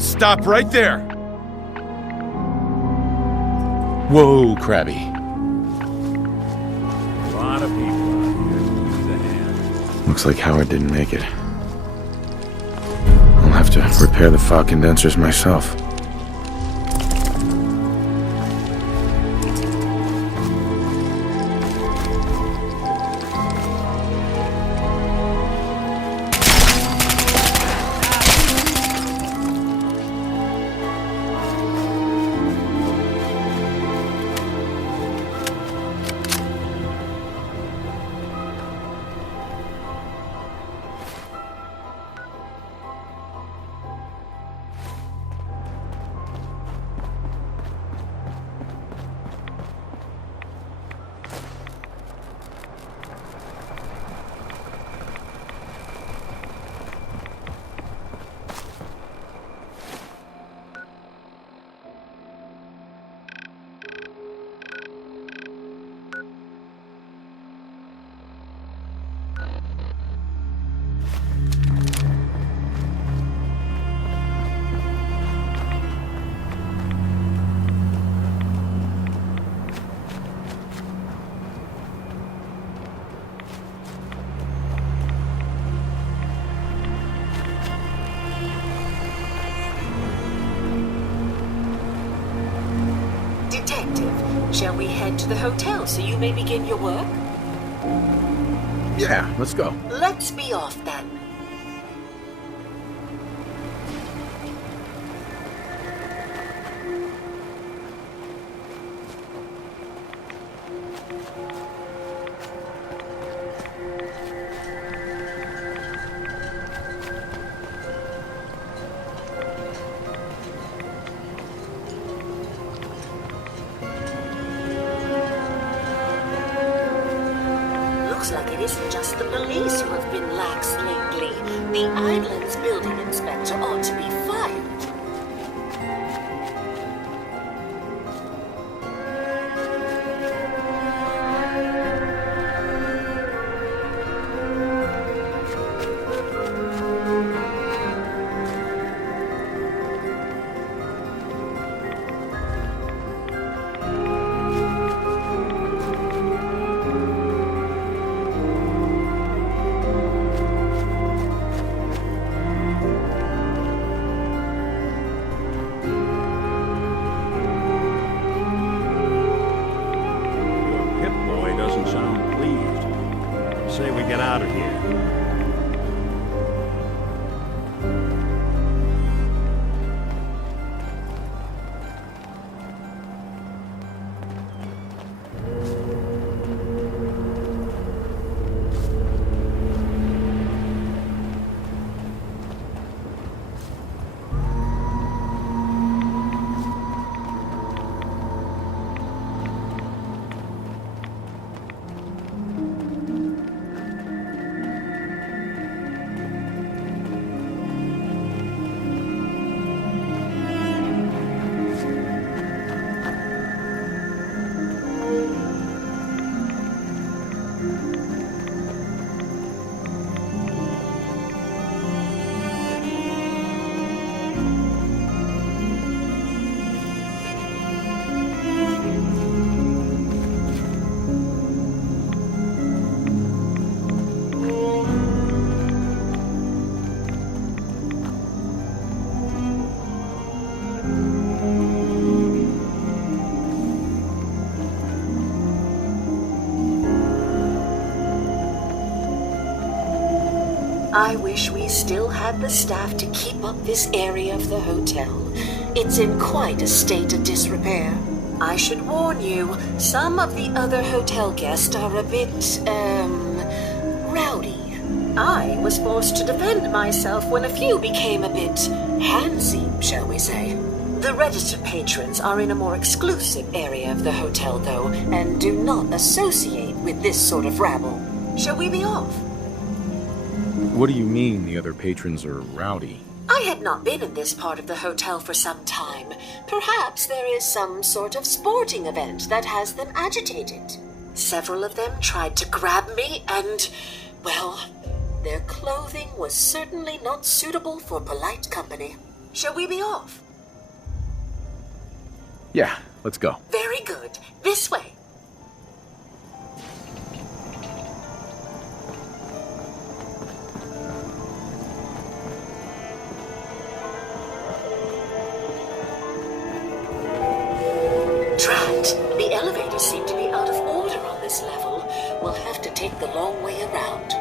Stop right there! Whoa, Krabby. A lot of people out here. Use a hand. Looks like Howard didn't make it. I'll have to repair the fog condensers myself. Shall we head to the hotel so you may begin your work? Yeah, let's go. Let's be off then. Looks like it isn't just the police who have been lax lately. The island's building inspector ought to be fired. Say we get out of here. I wish we still had the staff to keep up this area of the hotel. It's in quite a state of disrepair. I should warn you, some of the other hotel guests are a bit, rowdy. I was forced to defend myself when a few became a bit handsy, shall we say. The registered patrons are in a more exclusive area of the hotel, though, and do not associate with this sort of rabble. Shall we be off? What do you mean the other patrons are rowdy? I had not been in this part of the hotel for some time. Perhaps there is some sort of sporting event that has them agitated. Several of them tried to grab me and, well, their clothing was certainly not suitable for polite company. Shall we be off? Yeah, let's go. Very good. This way. Drat, the elevators seem to be out of order on this level. We'll have to take the long way around.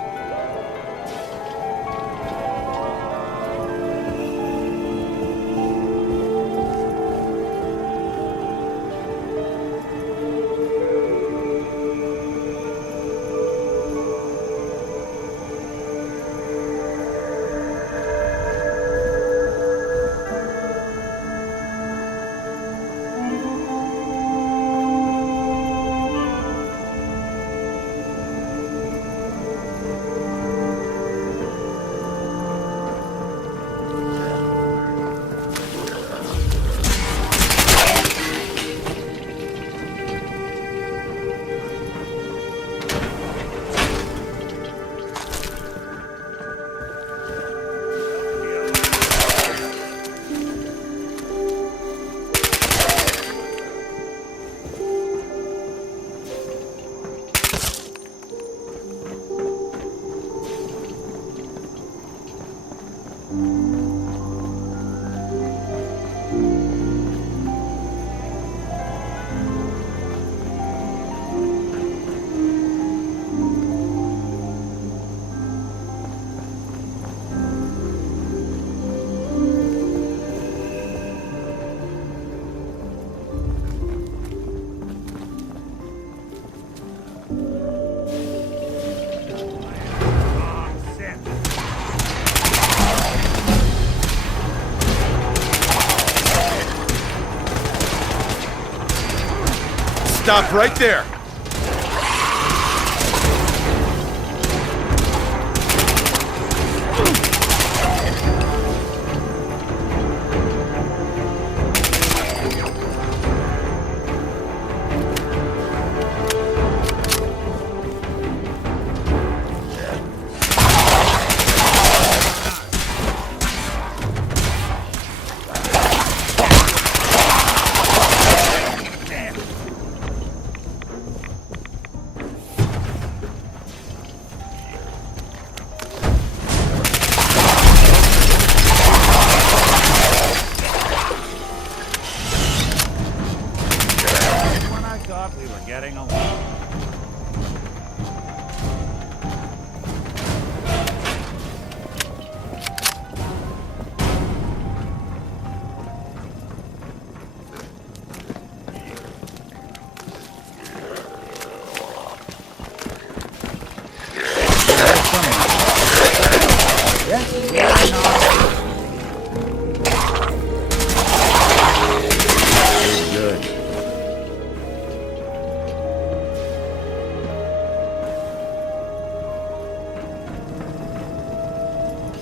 Stop right there!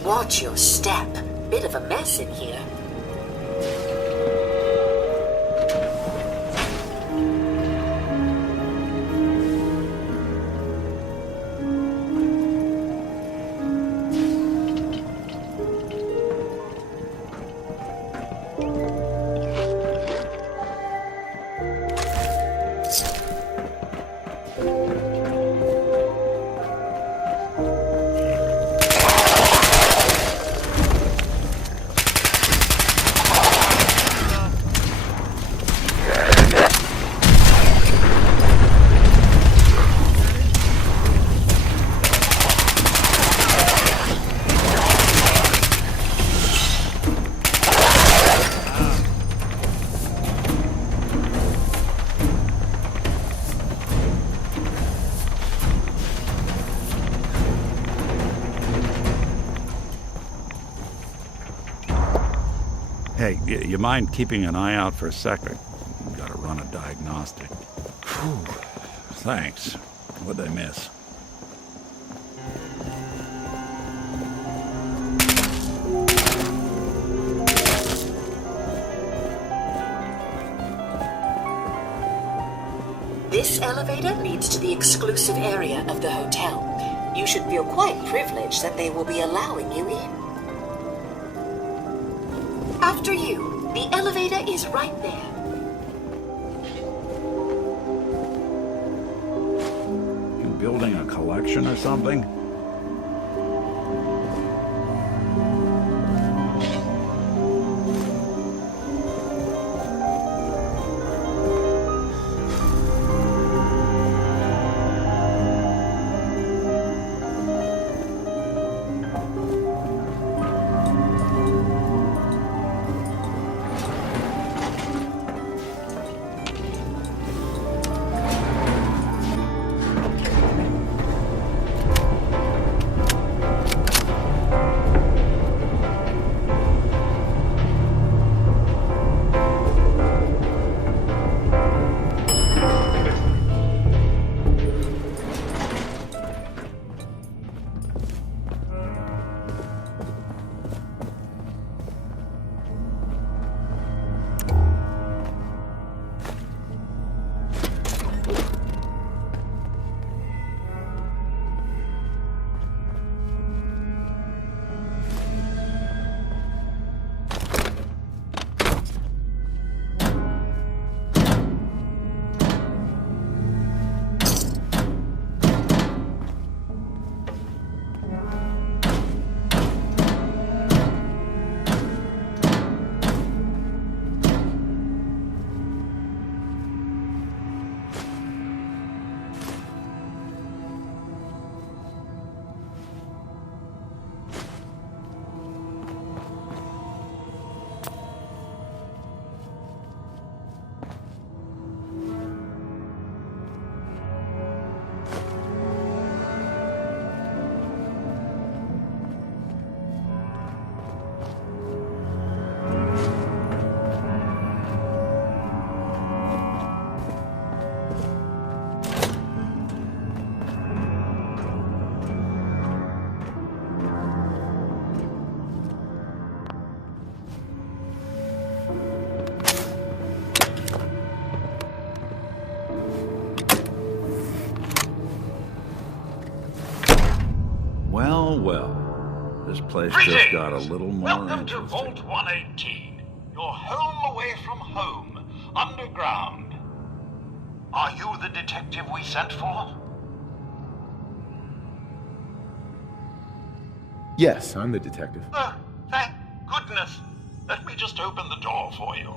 Watch your step. Bit of a mess in here. Hey, you mind keeping an eye out for a second? Gotta run a diagnostic. Whew. Thanks. What'd I miss? This elevator leads to the exclusive area of the hotel. You should feel quite privileged that they will be allowing you in. After you. The elevator is right there. You building a collection or something? Well, this place just got a little more Welcome interesting. to Vault 118, your home away from home, underground. Are you the detective we sent for? Yes, I'm the detective. Oh, thank goodness. Let me just open the door for you.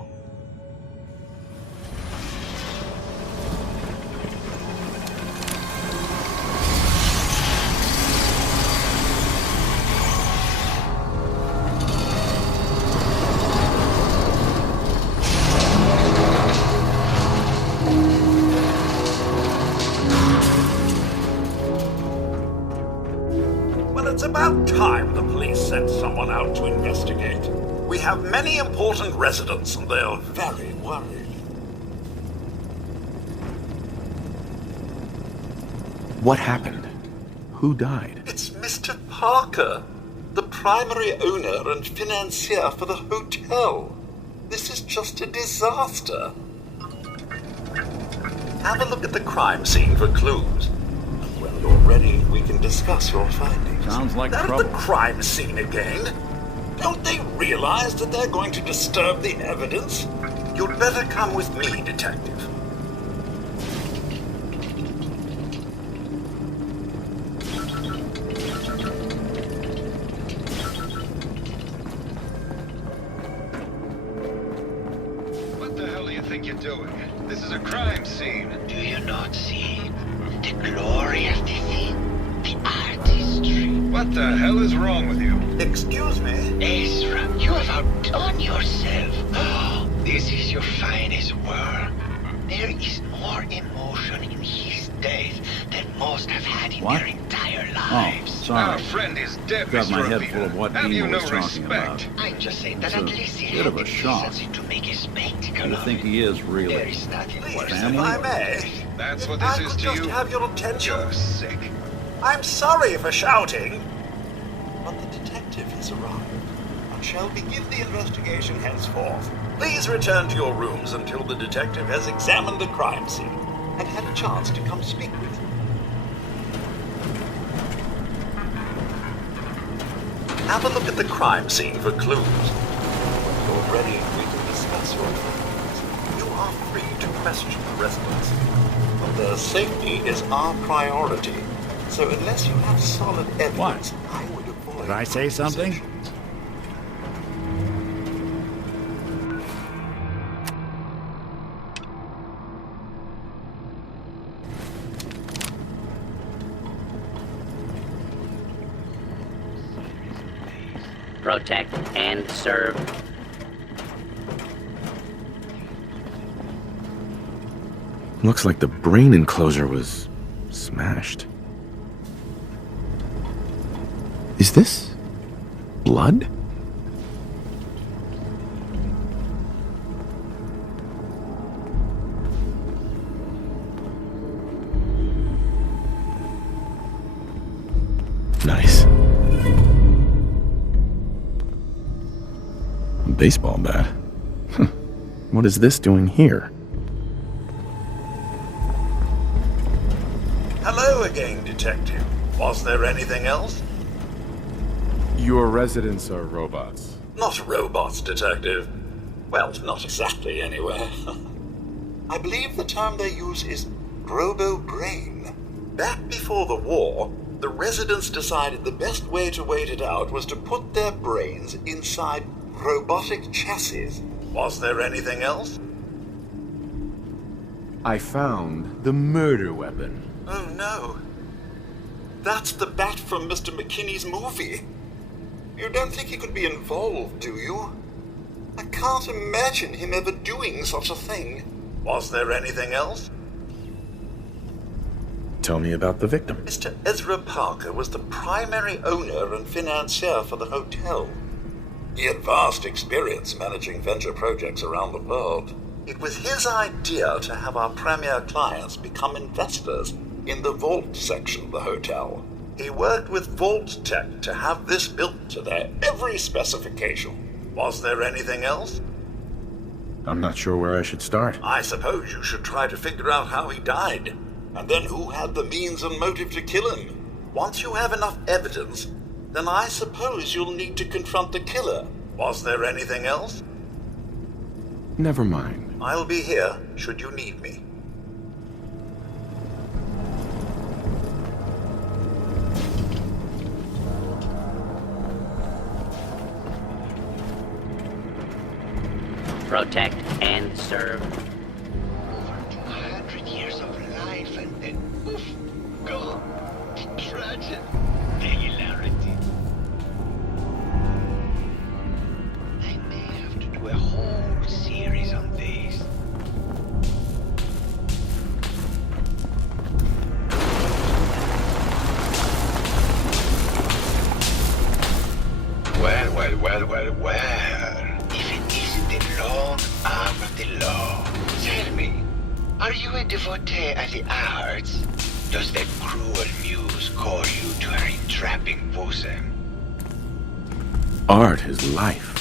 It's about time the police sent someone out to investigate. We have many important residents and they're very worried. What happened? Who died? It's Mr. Parker, the primary owner and financier for the hotel. This is just a disaster. Have a look at the crime scene for clues. When you're ready, we can discuss your findings. Sounds like They're trouble. at the crime scene again. Don't they realize that they're going to disturb the evidence? You'd better come with me, detective. What the hell do you think you're doing? This is a crime scene. Do you not see the glory of the scene? The artistry. What the hell is wrong with you? Excuse me? Ezra, you have outdone yourself. This is your finest work. There is more emotion in his death than most have had in What? their entire Oh, lives. Our sorry. friend is dead, Got Mr. my head Avita. full of what Have you Dean no was talking respect? about. I'm just saying that It's at a least he bit had of a the shock. decency to make a spectacle You of think it. he is There really is nothing Please, worse family? if I may. That's what If this I is could to just you? have your attention. You're sick. I'm sorry for shouting, but the detective has arrived and shall begin the investigation henceforth. Please return to your rooms until the detective has examined the crime scene and had a chance to come speak with you. Have a look at the crime scene for clues. When you're question the residents. But their safety is our priority. So unless you have solid evidence, I would avoid... Did I say something? conversations. Protect and serve. Looks like the brain enclosure was smashed. Is this blood? Nice. A baseball bat. What is this doing here? Hello again, Detective. Was there anything else? Your residents are robots. Not robots, Detective. Well, not exactly, anyway. I believe the term they use is robo-brain. Back before the war, the residents decided the best way to wait it out was to put their brains inside robotic chassis. Was there anything else? I found the murder weapon. Oh no. That's the bat from Mr. McKinney's movie. You don't think he could be involved, do you? I can't imagine him ever doing such a thing. Was there anything else? Tell me about the victim. Mr. Ezra Parker was the primary owner and financier for the hotel. He had vast experience managing venture projects around the world. It was his idea to have our premier clients become investors in the vault section of the hotel. He worked with Vault Tech to have this built to their every specification. Was there anything else? I'm not sure where I should start. I suppose you should try to figure out how he died, and then who had the means and motive to kill him. Once you have enough evidence, then I suppose you'll need to confront the killer. Was there anything else? Never mind. I'll be here should you need me. Protect and serve. Over 200 years of life and then poof, gone. Tragic. Regularity. I may have to do a whole series on these. Well. If it isn't the long arm of the law. Tell me, are you a devotee of the arts? Does that cruel muse call you to her entrapping bosom? Art is life.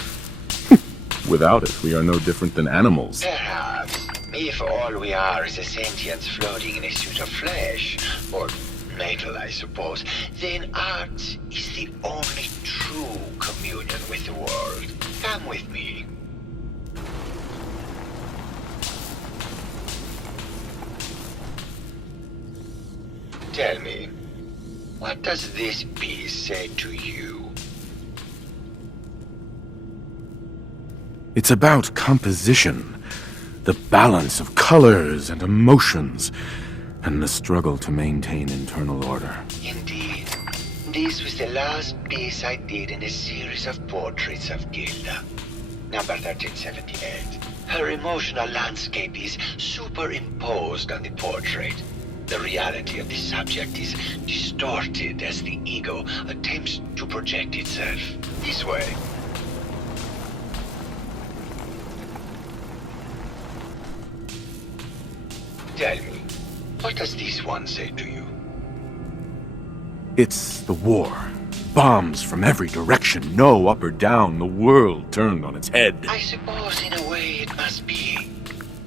Without it, we are no different than animals. Perhaps, if all we are is a sentience floating in a suit of flesh, or metal, I suppose, then art is the only true communion with the world. Come with me. Tell me, what does this piece say to you? It's about composition, the balance of colors and emotions, and the struggle to maintain internal order. Indeed. This was the last piece I did in a series of portraits of Gilda. Number 1378. Her emotional landscape is superimposed on the portrait. The reality of the subject is distorted as the ego attempts to project itself. This way. Tell me, what does this one say to you? It's the war. Bombs from every direction, no up or down, the world turned on its head. I suppose in a way it must be.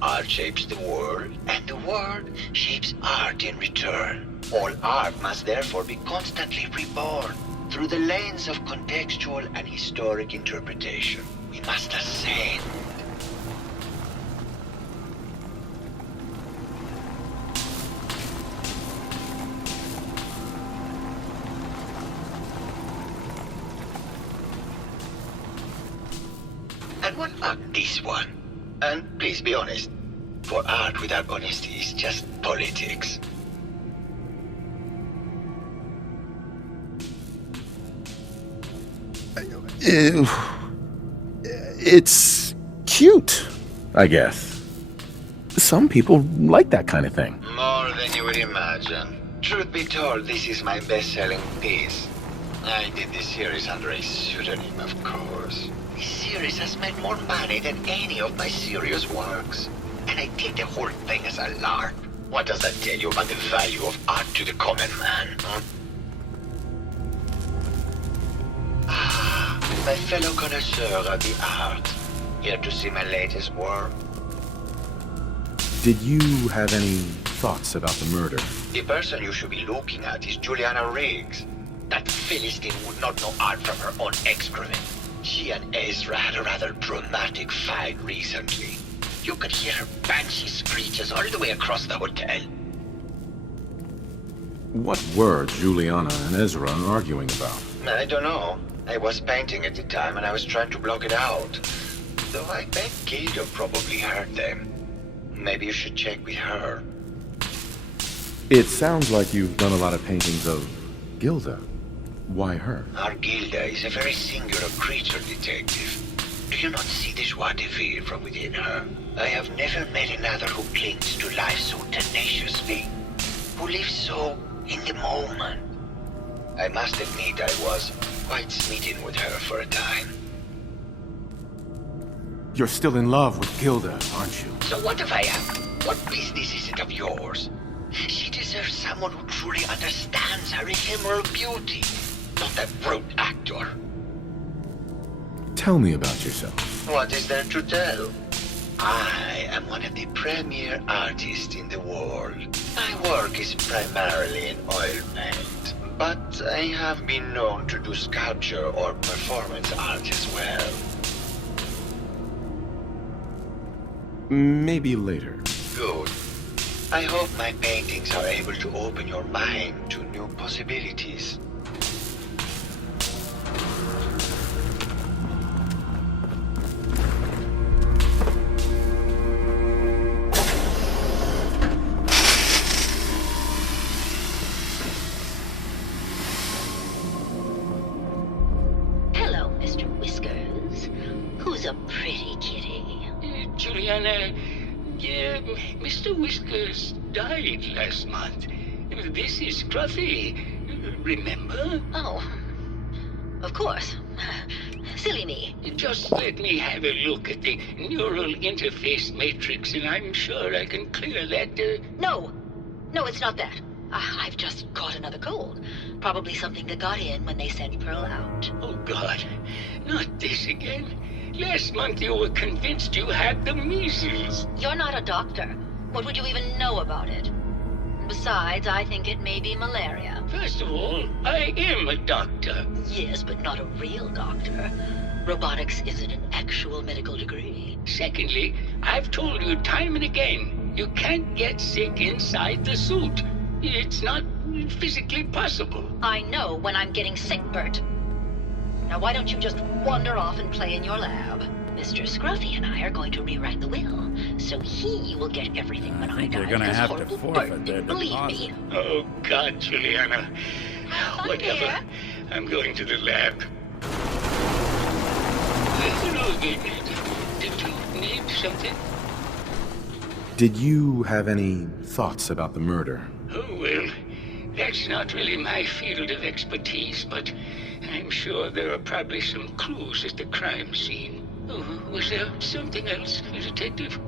Art shapes the world, and the world shapes art in return. All art must therefore be constantly reborn through the lens of contextual and historic interpretation. We must ascend. Someone up this one. And please be honest. For art without honesty is just politics. It's cute, I guess. Some people like that kind of thing. More than you would imagine. Truth be told, this is my best-selling piece. I did this series under a pseudonym, of course. This series has made more money than any of my serious works. And I did the whole thing as a lark. What does that tell you about the value of art to the common man, huh? My fellow connoisseur of the art. Here to see my latest work. Did you have any thoughts about the murder? The person you should be looking at is Juliana Riggs. That Philistine would not know art from her own excrement. She and Ezra had a rather dramatic fight recently. You could hear her banshee screeches all the way across the hotel. What were Juliana and Ezra arguing about? I don't know. I was painting at the time and I was trying to block it out. Though I bet Gilda probably heard them. Maybe you should check with her. It sounds like you've done a lot of paintings of Gilda. Why her? Our Gilda is a very singular creature, detective. Do you not see the joie-de-vivre from within her? I have never met another who clings to life so tenaciously. Who lives so in the moment. I must admit I was quite smitten with her for a time. You're still in love with Gilda, aren't you? So what if I am? What business is it of yours? She deserves someone who truly understands her ephemeral beauty, not that brute actor. Tell me about yourself. What is there to tell? I am one of the premier artists in the world. My work is primarily in oil paint, but I have been known to do sculpture or performance art as well. Maybe later. Good. I hope my paintings are able to open your mind to new possibilities. Hello, Mr. Whiskers. Who's a pretty kitty? Juliana, Mr. Whiskers died last month. This is Scruffy. Remember? Oh, of course. Silly me. Just let me have a look at the neural interface matrix, and I'm sure I can clear that. No, it's not that. I've just caught another cold. Probably something that got in when they sent Pearl out. Oh, God. Not this again. Last month you were convinced you had the measles. You're not a doctor. What would you even know about it? Besides, I think it may be malaria. First of all, I am a doctor. Yes, but not a real doctor. Robotics isn't an actual medical degree. Secondly, I've told you time and again, you can't get sick inside the suit. It's not physically possible. I know when I'm getting sick, Bert. Now why don't you just wander off and play in your lab? Mr. Scruffy and I are going to rewrite the will, so he will get everything when I think die. they're gonna because have to horrible forfeit Bert their didn't believe deposit. me. Oh, God, Juliana. Whatever. dear. I'm going to the lab. Hello, David. Did you need something? Did you have any thoughts about the murder? Oh, well, that's not really my field of expertise, but I'm sure there are probably some clues at the crime scene. Oh, was there something else, Detective?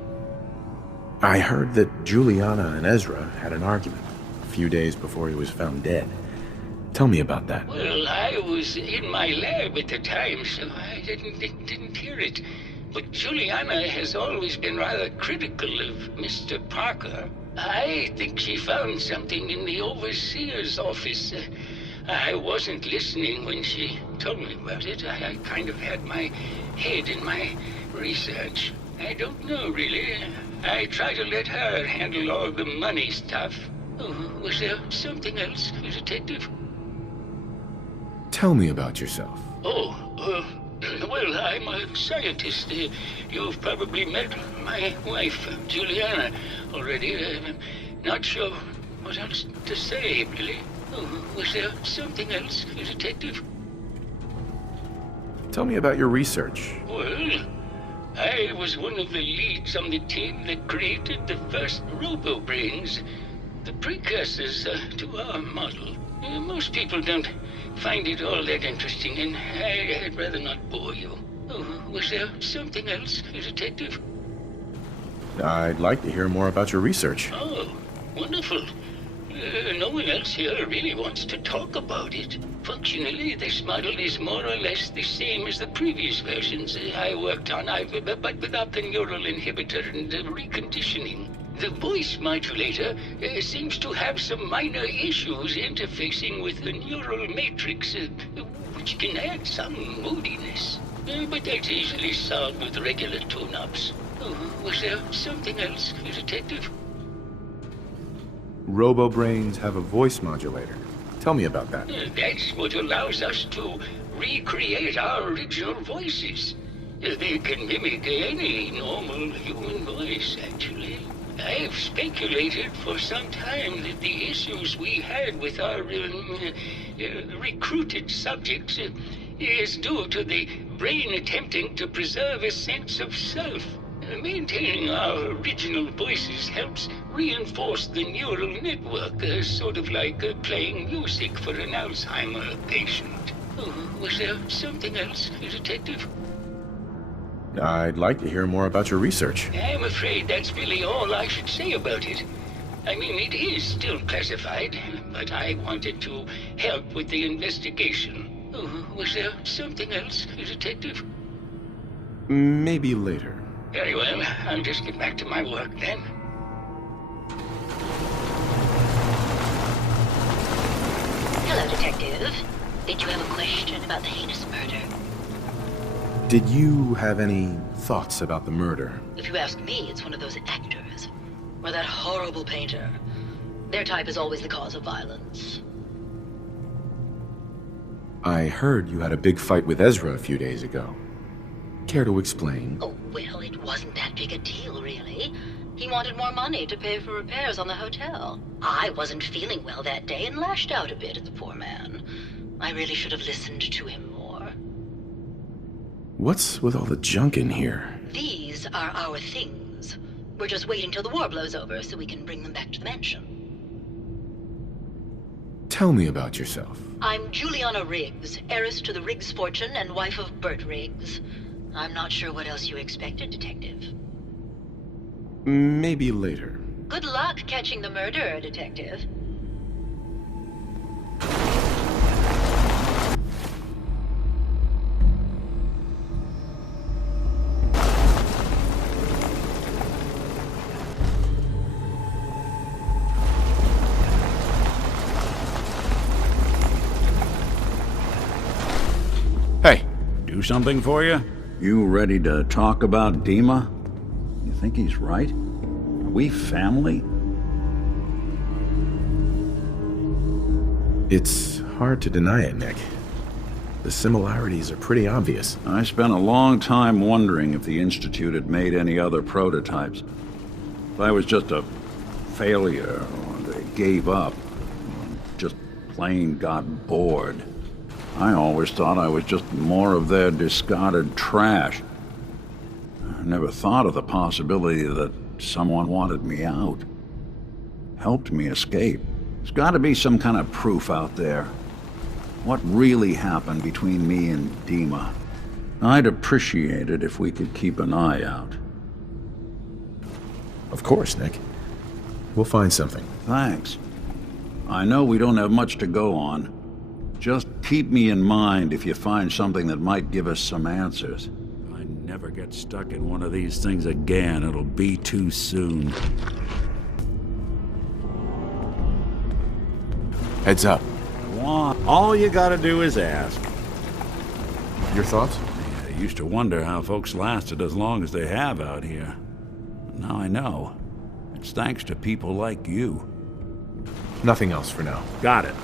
I heard that Juliana and Ezra had an argument a few days before he was found dead. Tell me about that. Well, I was in my lab at the time, so I didn't hear it. But Juliana has always been rather critical of Mr. Parker. I think she found something in the overseer's office. I wasn't listening when she told me about it. I kind of had my head in my research. I don't know, really. I try to let her handle all the money stuff. Oh, was there something else, Detective? Tell me about yourself. Oh, Well, I'm a scientist. You've probably met my wife, Juliana, already. Not sure what else to say, really. Oh, was there something else, Detective? Tell me about your research. Well, I was one of the leads on the team that created the first robo-brains, the precursors to our model. Most people don't find it all that interesting, and I'd rather not bore you. Oh, was there something else, Detective? I'd like to hear more about your research. Oh, wonderful. No one else here really wants to talk about it. Functionally, this model is more or less the same as the previous versions I worked on, but without the neural inhibitor and reconditioning. The voice modulator seems to have some minor issues interfacing with the neural matrix, which can add some moodiness. But that's easily solved with regular tune-ups. Oh, was there something else, Detective? Robo-brains have a voice modulator. Tell me about that. That's what allows us to recreate our original voices. They can mimic any normal human voice, actually. I've speculated for some time that the issues we had with our recruited subjects is due to the brain attempting to preserve a sense of self. Maintaining our original voices helps reinforce the neural network, sort of like playing music for an Alzheimer patient. Oh, was there something else, Detective? I'd like to hear more about your research. I'm afraid that's really all I should say about it. I mean, it is still classified, but I wanted to help with the investigation. Oh, was there something else, Detective? Maybe later. Very well. I'll just get back to my work then. Hello, Detective. Did you have a question about the heinous murder? Did you have any thoughts about the murder? If you ask me, it's one of those actors. Or that horrible painter. Their type is always the cause of violence. I heard you had a big fight with Ezra a few days ago. Care to explain? Oh, well, it wasn't that big a deal, really. He wanted more money to pay for repairs on the hotel. I wasn't feeling well that day and lashed out a bit at the poor man. I really should have listened to him more. What's with all the junk in here? These are our things. We're just waiting till the war blows over so we can bring them back to the mansion. Tell me about yourself. I'm Juliana Riggs, heiress to the Riggs fortune and wife of Bert Riggs. I'm not sure what else you expected, Detective. Maybe later. Good luck catching the murderer, Detective. Hey. Do something for you? You ready to talk about Dima? You think he's right? Are we family? It's hard to deny it, Nick. The similarities are pretty obvious. I spent a long time wondering if the Institute had made any other prototypes. If I was just a failure, or they gave up, or just plain got bored. I always thought I was just more of their discarded trash. I never thought of the possibility that someone wanted me out. Helped me escape. There's got to be some kind of proof out there. What really happened between me and Dima? I'd appreciate it if we could keep an eye out. Of course, Nick. We'll find something. Thanks. I know we don't have much to go on. Just keep me in mind if you find something that might give us some answers. If I never get stuck in one of these things again, it'll be too soon. Heads up. All you gotta do is ask. Your thoughts? I used to wonder how folks lasted as long as they have out here. Now I know. It's thanks to people like you. Nothing else for now. Got it.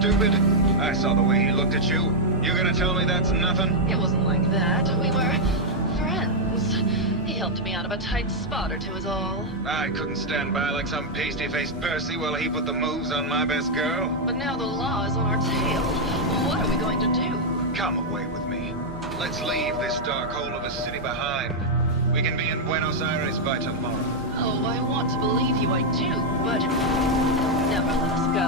stupid? I saw the way he looked at you. You gonna tell me that's nothing? It wasn't like that. We were friends. He helped me out of a tight spot or two is all. I couldn't stand by like some pasty-faced Percy while he put the moves on my best girl. But now the law is on our tail. What are we going to do? Come away with me. Let's leave this dark hole of a city behind. We can be in Buenos Aires by tomorrow. Oh, I want to believe you, I do, but you'll never let us go.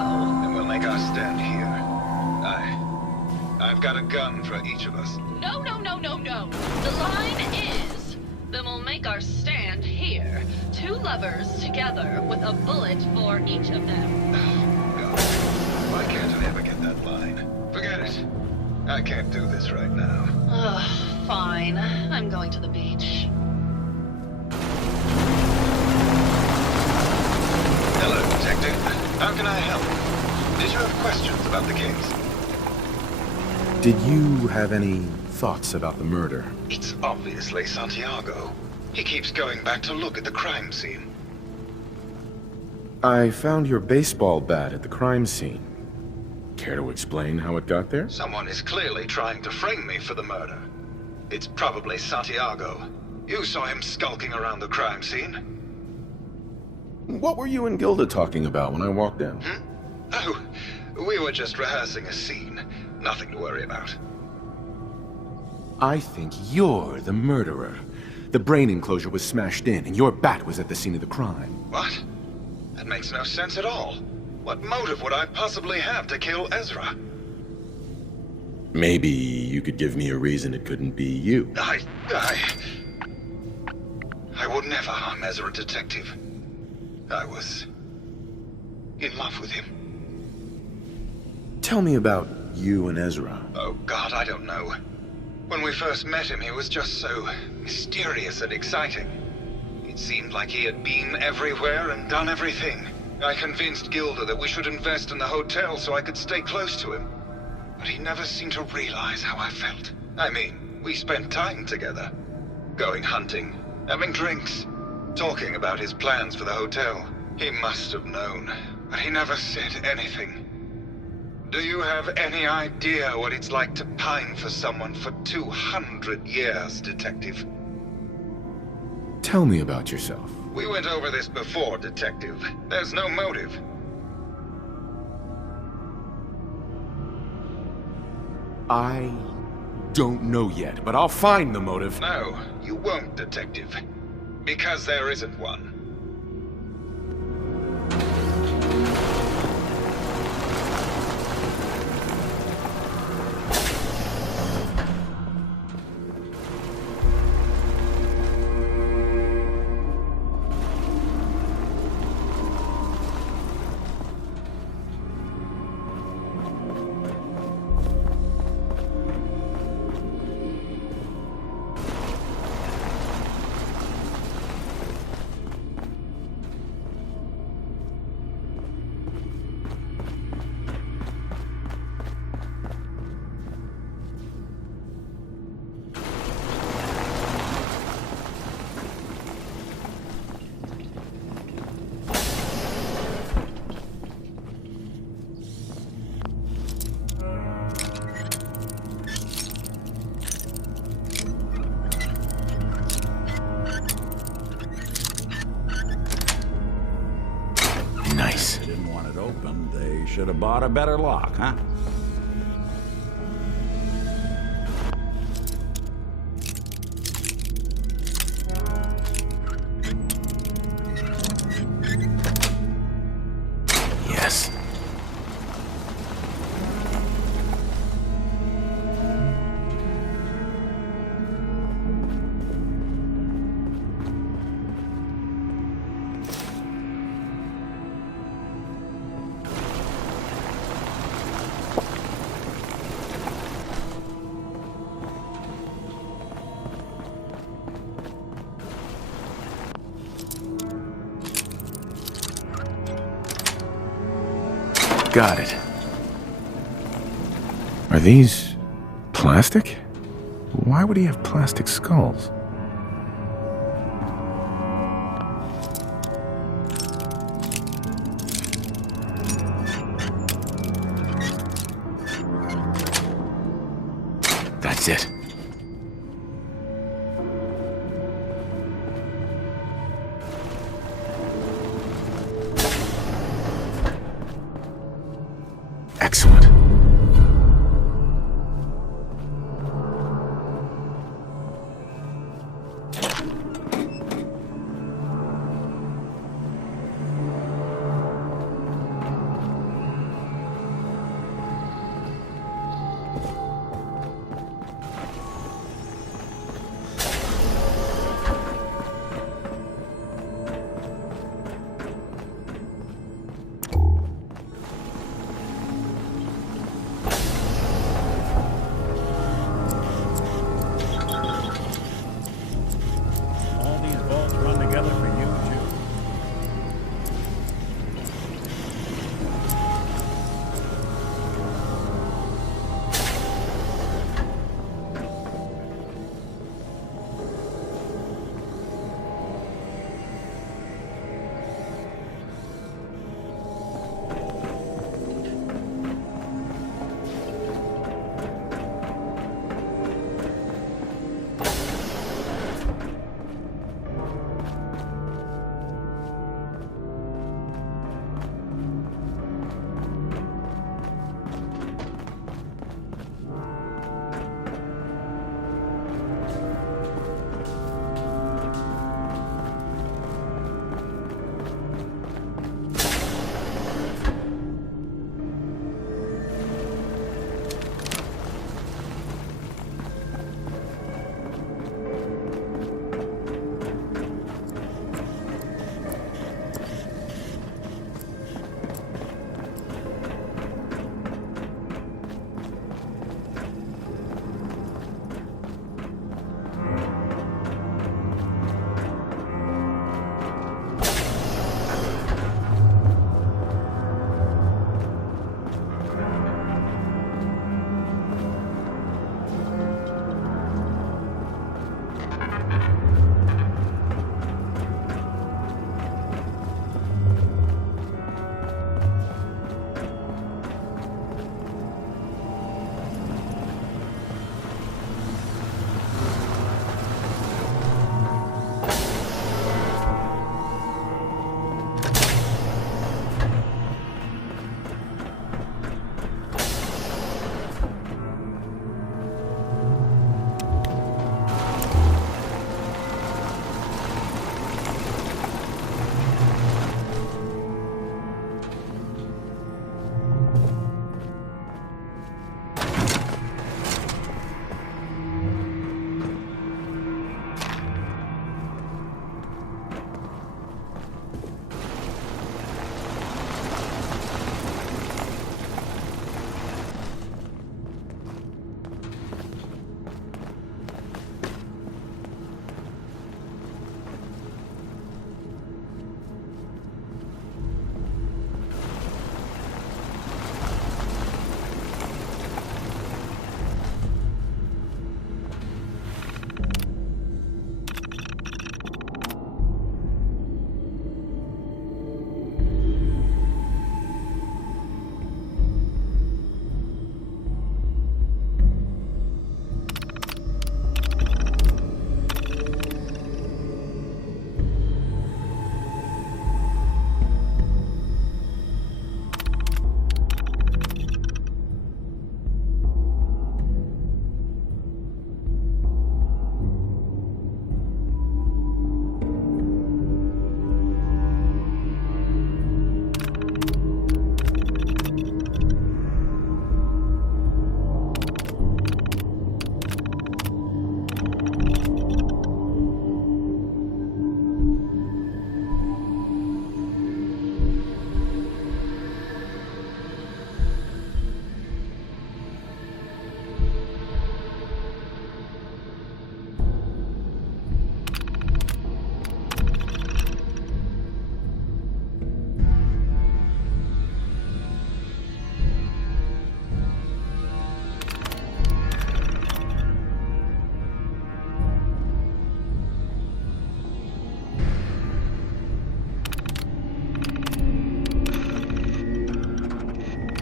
And we'll make our stand here. I've got a gun for each of us. No, no, no, no, no. The line is, then we'll make our stand here. 2 lovers together with a bullet for each of them. Oh, God. Why can't I ever get that line? Forget it. I can't do this right now. Ugh, fine. I'm going to the beach. Hello, Detective. How can I help? Did you have questions about the case? Did you have any thoughts about the murder? It's obviously Santiago. He keeps going back to look at the crime scene. I found your baseball bat at the crime scene. Care to explain how it got there? Someone is clearly trying to frame me for the murder. It's probably Santiago. You saw him skulking around the crime scene. What were you and Gilda talking about when I walked in? Oh, we were just rehearsing a scene. Nothing to worry about. I think you're the murderer. The brain enclosure was smashed in, and your bat was at the scene of the crime. What? That makes no sense at all. What motive would I possibly have to kill Ezra? Maybe you could give me a reason it couldn't be you. I would never harm Ezra, Detective. I was in love with him. Tell me about you and Ezra. Oh, God, I don't know. When we first met him, he was just so mysterious and exciting. It seemed like he had been everywhere and done everything. I convinced Gilda that we should invest in the hotel so I could stay close to him. But he never seemed to realize how I felt. I mean, we spent time together. Going hunting, having drinks, talking about his plans for the hotel. He must have known, but he never said anything. Do you have any idea what it's like to pine for someone for 200 years, Detective? Tell me about yourself. We went over this before, Detective. There's no motive. I don't know yet, but I'll find the motive. No, you won't, Detective. Because there isn't one. Nice. They didn't want it open. They should have bought a better lock, huh? Yes. Got it. Are these plastic? Why would he have plastic skulls? That's it. Excellent. All these vaults run together for you, too.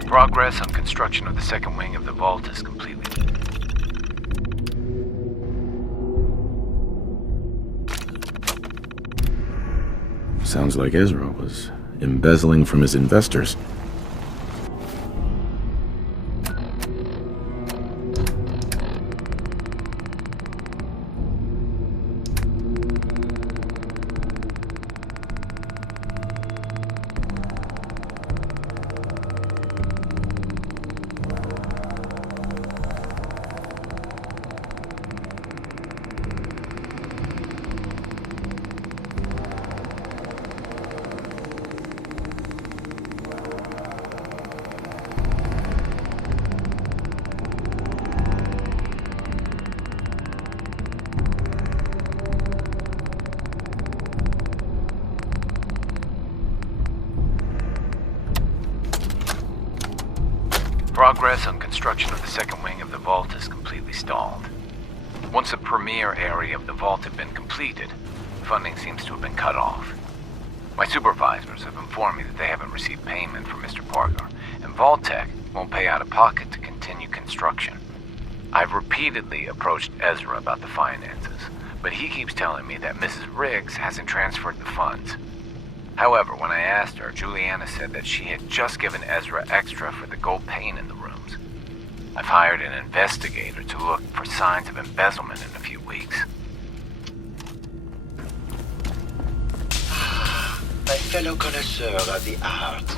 Progress on construction of the second wing of the vault is completely... Sounds like Ezra was embezzling from his investors. Progress on construction of the second wing of the vault is completely stalled. Once the premier area of the vault had been completed, funding seems to have been cut off. My supervisors have informed me that they haven't received payment from Mr. Parker, and Vault-Tec won't pay out of pocket to continue construction. I've repeatedly approached Ezra about the finances, but he keeps telling me that Mrs. Riggs hasn't transferred the funds. However, when I asked her, Juliana said that she had just given Ezra extra for the gold paint in the rooms. I've hired an investigator to look for signs of embezzlement in a few weeks. My fellow connoisseur of the art,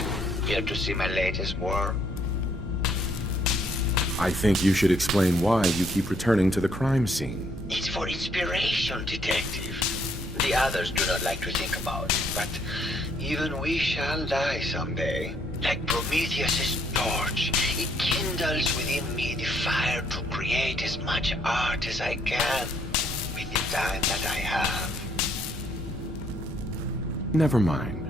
here to see my latest work. I think you should explain why you keep returning to the crime scene. It's for inspiration, detective. The others do not like to think about it, but even we shall die someday. Like Prometheus' torch, it kindles within me the fire to create as much art as I can with the time that I have. Never mind.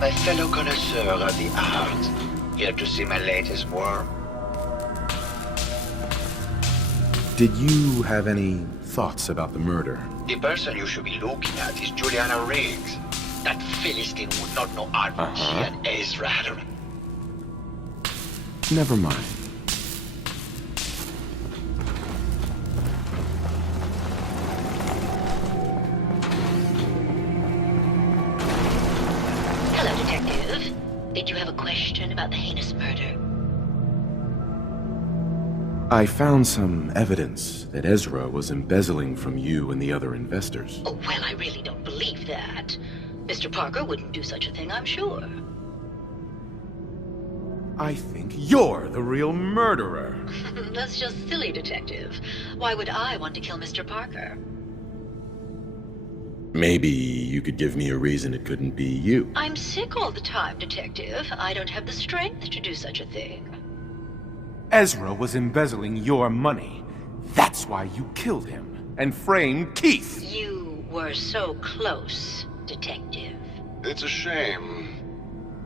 My fellow connoisseur of the art, here to see my latest work. Did you have any thoughts about the murder? The person you should be looking at is Juliana Riggs. That Philistine would not know art, but she and Ezra had a... Never mind. Hello, Detective. Did you have a question about the heinous murder? I found some evidence that Ezra was embezzling from you and the other investors. Oh, well, I really don't believe that. Mr. Parker wouldn't do such a thing, I'm sure. I think you're the real murderer. That's just silly, Detective. Why would I want to kill Mr. Parker? Maybe you could give me a reason it couldn't be you. I'm sick all the time, Detective. I don't have the strength to do such a thing. Ezra was embezzling your money. That's why you killed him and framed Keith. You were so close, Detective. It's a shame.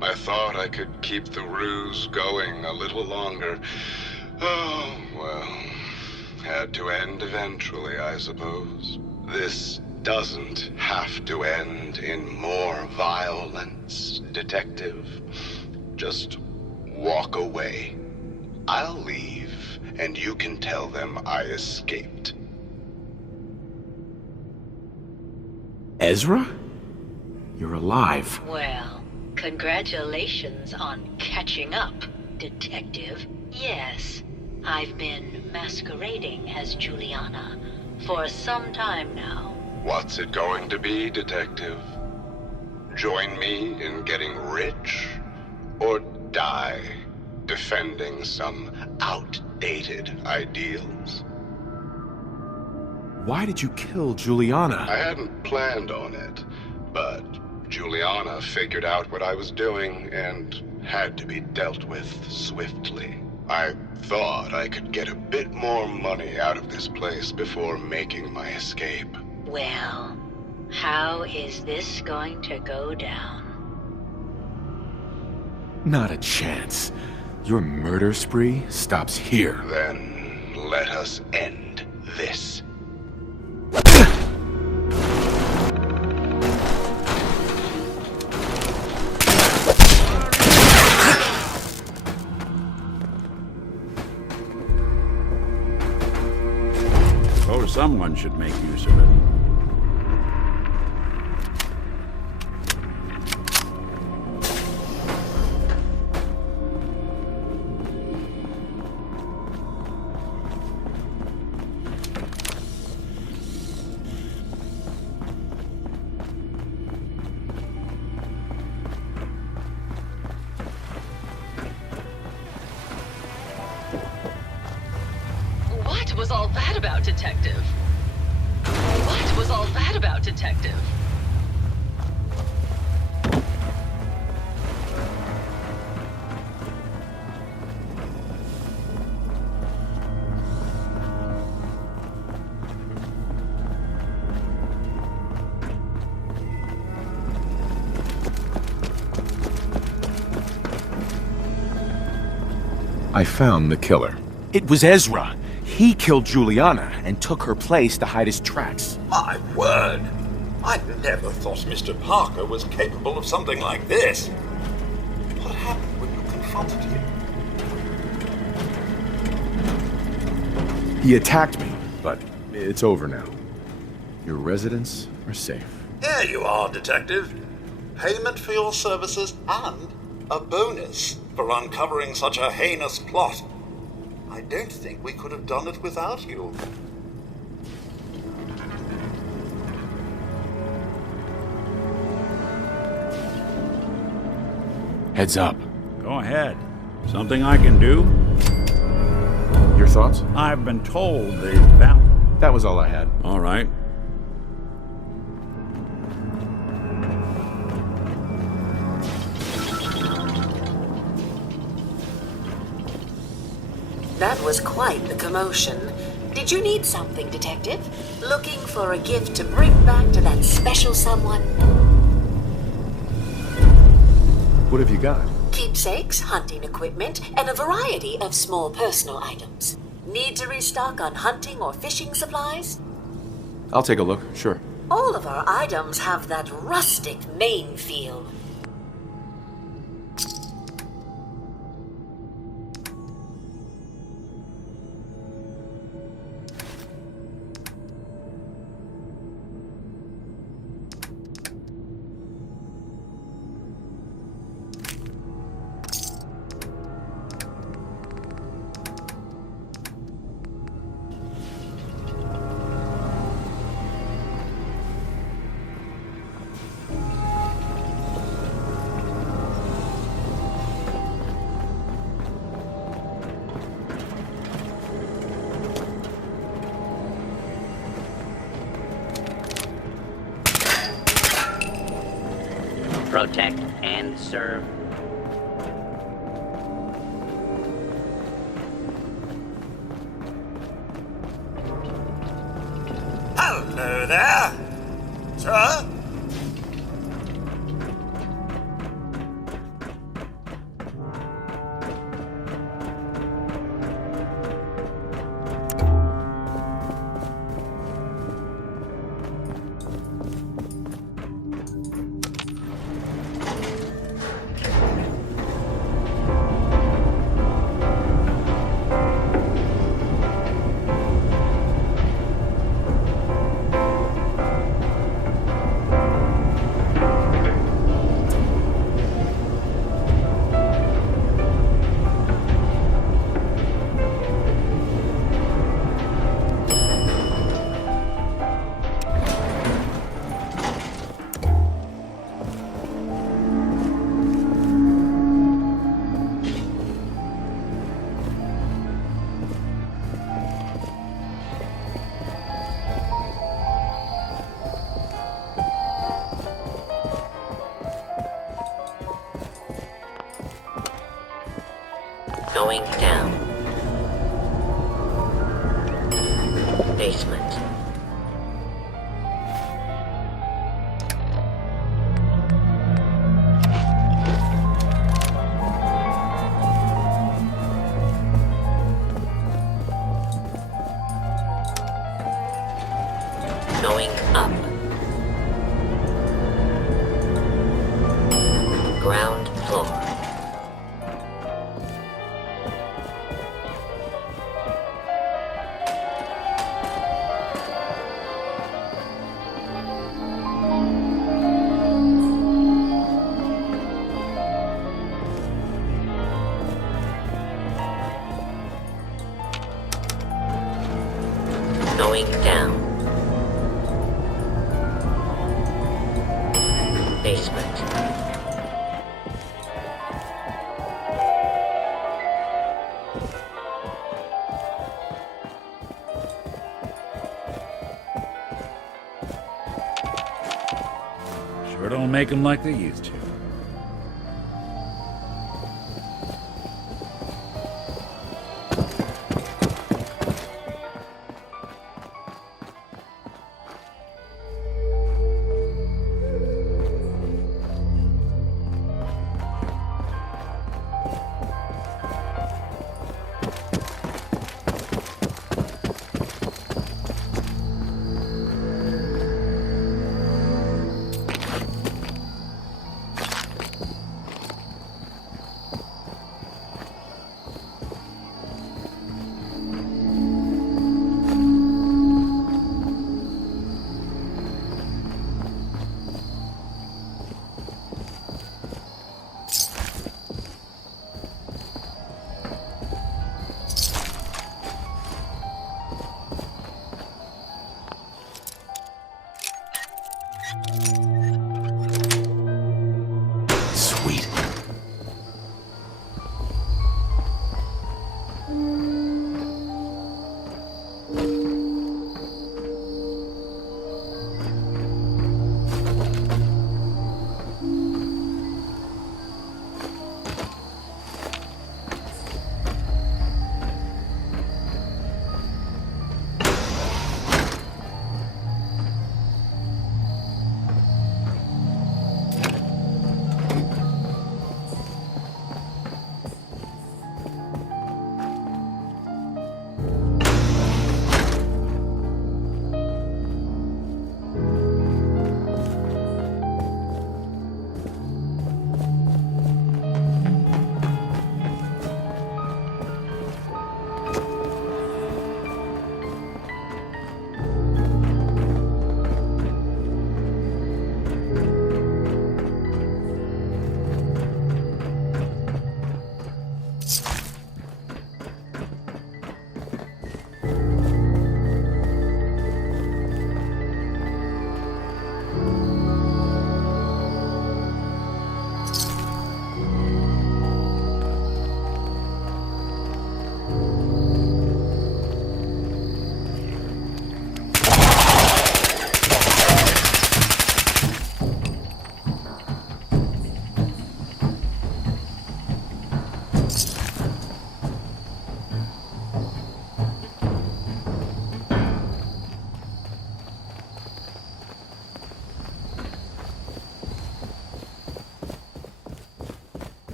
I thought I could keep the ruse going a little longer. Oh, well, had to end eventually, I suppose. This doesn't have to end in more violence, Detective. Just walk away. I'll leave, and you can tell them I escaped. Ezra? You're alive. Well, congratulations on catching up, Detective. Yes, I've been masquerading as Juliana for some time now. What's it going to be, Detective? Join me in getting rich, or die defending some outdated ideals? Why did you kill Juliana? I hadn't planned on it, but Juliana figured out what I was doing and had to be dealt with swiftly. I thought I could get a bit more money out of this place before making my escape. Well, how is this going to go down? Not a chance. Your murder spree stops here. Then let us end this. Oh, someone should make use of it. What was all that about, Detective? What was all that about, Detective? I found the killer. It was Ezra. He killed Juliana and took her place to hide his tracks. My word! I never thought Mr. Parker was capable of something like this. What happened when you confronted him? He attacked me, but it's over now. Your residents are safe. Here you are, Detective. Payment for your services and a bonus for uncovering such a heinous plot. I don't think we could have done it without you. Heads up. Go ahead. Something I can do? Your thoughts? I've been told they found... That was all I had. All right. That was quite the commotion. Did you need something, Detective? Looking for a gift to bring back to that special someone? What have you got? Keepsakes, hunting equipment, and a variety of small personal items. Need to restock on hunting or fishing supplies? I'll take a look, sure. All of our items have that rustic Maine feel. Protect and serve. Hello there, sir. Going down. Going up. Ground floor. Going down. Basement. Sure don't make them like they used to.